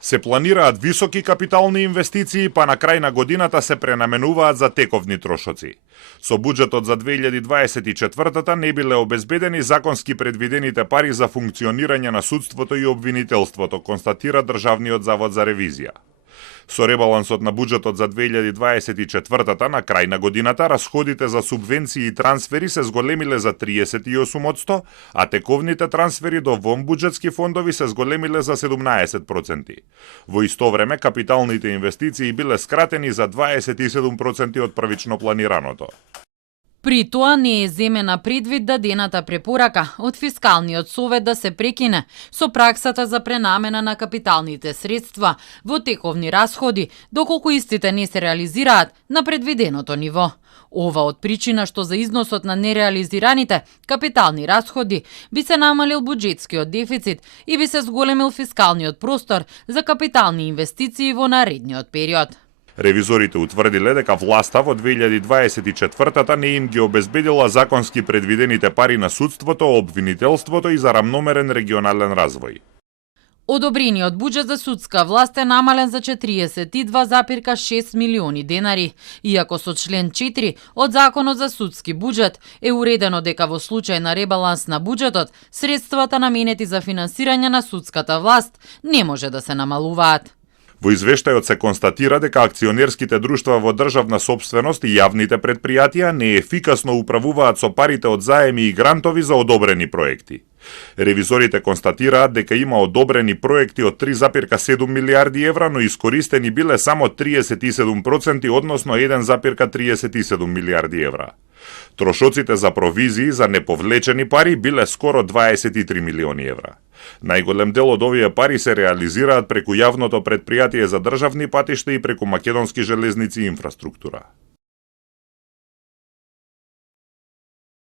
Се планираат високи капитални инвестиции, па на крај на годината се пренаменуваат за тековни трошоци. Со буџетот за 2024-та не биле обезбедени законски предвидените пари за функционирање на судството и обвинителството, констатира Државниот завод за ревизија. Со ребалансот на буџетот за 2024-та на крај на годината расходите за субвенции и трансфери се зголемиле за 38%, а тековните трансфери до вонбуџетски фондови се зголемиле за 17%. Во исто време капиталните инвестиции биле скратени за 27% од првично планираното. При тоа не е земена предвид дадената препорака од Фискалниот совет да се прекине со праксата за пренамена на капиталните средства во тековни расходи, доколку истите не се реализираат на предвиденото ниво. Ова од причина што за износот на нереализираните капитални расходи би се намалил буџетскиот дефицит и би се зголемил фискалниот простор за капитални инвестиции во наредниот период. Ревизорите утврдиле дека власта во 2024-та не им ги обезбедила законски предвидените пари на судството, обвинителството и за рамномерен регионален развој. Одобрениот буџет за судска власт е намален за 42,6 милиони денари, иако со член 4 од Законот за судски буџет е уредено дека во случај на ребаланс на буџетот, средствата наменети за финансирање на судската власт не може да се намалуваат. Во извештајот се констатира дека акционерските друштва во државна сопственост и јавните предпријатија неефикасно управуваат со парите од заеми и грантови за одобрени проекти. Ревизорите констатираат дека има одобрени проекти од 3,7 милиарди евра, но искористени биле само 37%, односно 1,37 милиарди евра. Трошоците за провизии за неповлечени пари биле скоро 23 милиони евра. Најголем дел од овие пари се реализираат преку јавното предпријатие за државни патишта и преку Македонски железници инфраструктура.